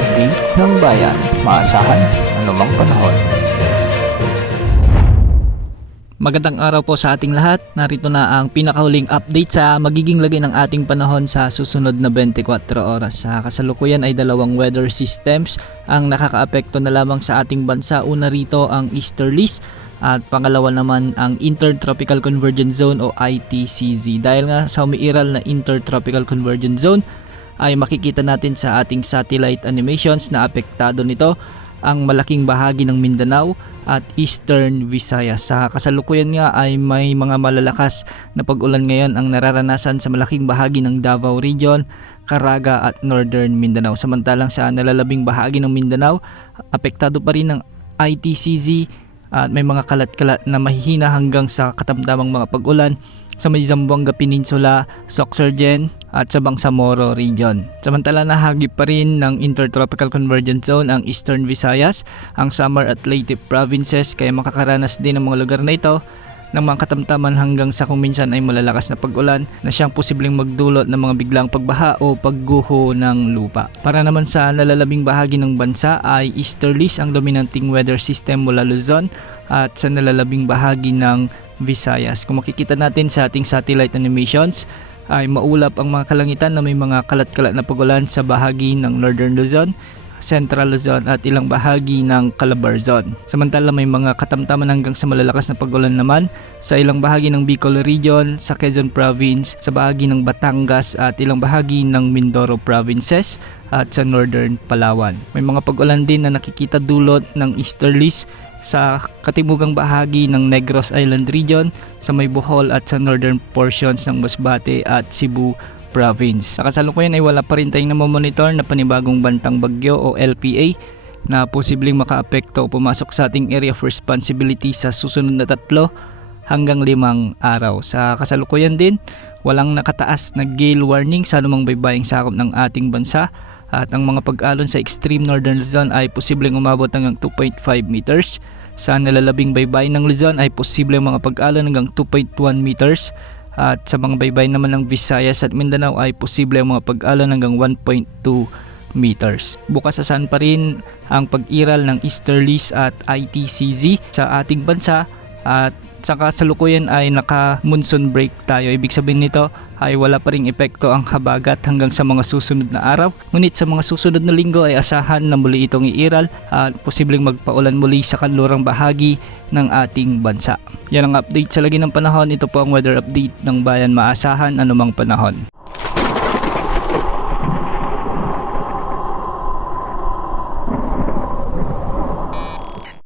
update ng bayan. Maasahan anumang panahon. Magandang araw po sa ating lahat. Narito na ang pinakahuling update sa magiging lagay ng ating panahon sa susunod na 24 oras. Sa kasalukuyan ay dalawang weather systems ang nakakaapekto na lamang sa ating bansa. Una rito ang easterlies at pangalawa naman ang Intertropical Convergence Zone o ITCZ. Dahil nga sa umiiral na Intertropical Convergence Zone ay makikita natin sa ating satellite animations na apektado nito ang malaking bahagi ng Mindanao at Eastern Visayas. Sa kasalukuyan nga ay may mga malalakas na pag-ulan ngayon ang nararanasan sa malaking bahagi ng Davao Region, Caraga at Northern Mindanao. Samantalang sa nalalabing bahagi ng Mindanao, apektado pa rin ng ITCZ at may mga kalat-kalat na mahihina hanggang sa katamtamang mga pag-ulan sa may Zamboanga Peninsula, Sorsogon at sa Bangsamoro Region. Samantala nahagip pa rin ng Intertropical Convergence Zone ang Eastern Visayas, ang Samar at Leyte provinces, kaya makakaranas din ng mga lugar na ito ng mga katamtaman hanggang sa kung minsan ay malalakas na pag-ulan na siyang posibleng magdulot ng mga biglang pagbaha o pagguho ng lupa. Para naman sa nalalabing bahagi ng bansa ay easterlies ang dominanting weather system mula Luzon at sa nalalabing bahagi ng Visayas. Kung makikita natin sa ating satellite animations ay maulap ang mga kalangitan na may mga kalat-kalat na pag-ulan sa bahagi ng Northern Luzon, Central Luzon at ilang bahagi ng Calabarzon. Samantala may mga katamtaman hanggang sa malalakas na pag-ulan naman sa ilang bahagi ng Bicol Region, sa Quezon Province, sa bahagi ng Batangas at ilang bahagi ng Mindoro Provinces at sa Northern Palawan. May mga pag-ulan din na nakikita dulot ng easterlies sa katimugang bahagi ng Negros Island Region, sa may Bohol at sa northern portions ng Masbate at Cebu Province. Sa kasalukuyan ay wala pa rin tayong namomonitor na panibagong bantang bagyo o LPA na posibleng makaapekto o pumasok sa ating area of responsibility sa susunod na 3 hanggang 5 araw. Sa kasalukuyan din, walang nakataas na gale warning sa anumang baybaying sakop ng ating bansa at ang mga pag-alon sa extreme northern Luzon ay posibleng umabot hanggang 2.5 meters. Sa nalalabing baybayin ng Luzon ay posibleng mga pag-alon hanggang 2.1 meters. At sa mga baybay naman ng Visayas at Mindanao ay posible ang mga pag-alon hanggang 1.2 meters. Bukas asahan pa rin ang pag-iral ng easterlies at ITCZ sa ating bansa at sa kasalukuyan ay naka-monsoon break tayo. Ibig sabihin nito ay wala pa ring epekto ang habagat hanggang sa mga susunod na araw. Ngunit sa mga susunod na linggo ay asahan na muli itong iiral at posibleng magpaulan muli sa kanlurang bahagi ng ating bansa. Yan ang update sa lagi ng panahon. Ito po ang weather update ng bayan. Maasahan anumang panahon.